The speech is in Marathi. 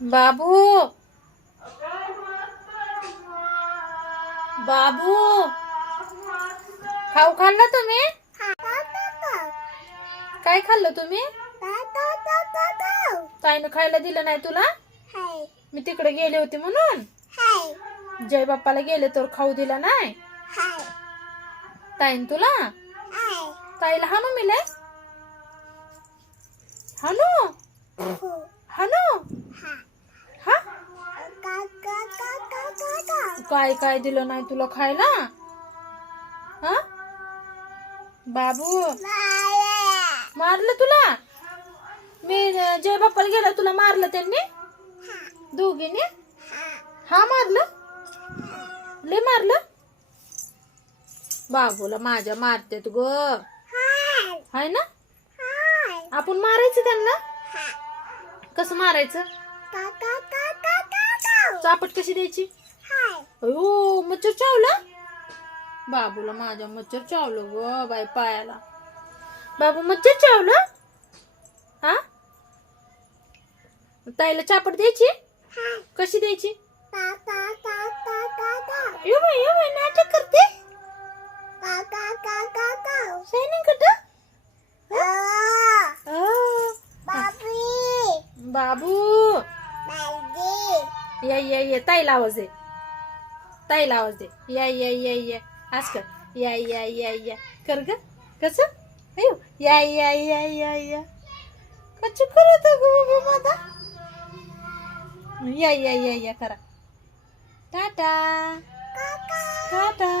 बाबू बाबू खाऊ खाल्लं तुम्ही? काय खाल्लं तुम्ही? ताईनं खायला दिलं नाही तुला? मी तिकडे गेले होते म्हणून जय बाप्पाला गेले तर खाऊ दिला नाही ताईन तुला? ताईला हानू मिले? हानू हानू हा काय काय दिलं नाही तुला खायला? हा बाबू मारलं तुला? मी जय बाप्पाला गेला तुला मारलं त्यांनी दोघीने? हा मारलं? लय मारलं? बाबूला माझ्या मारतेत ग हाय ना? आपण मारायचं त्यांना? कसं मारायचं? चापट कशी द्यायची? अयो मच्छर चावला? बाबूला माझ्या मच्छर चावलं ग बाई पायाला. बाबू मच्छर चावलं? हा ताईला चापट द्यायची? कशी द्यायची? यो बाई नाटक करते शायनिंग करत. बाबू या ताईला आवाज दे. ताईला आवाज दे. या आज कर. या कर ग कस अयो या कच करत ग बाबा. या करा. टाटा टाटा.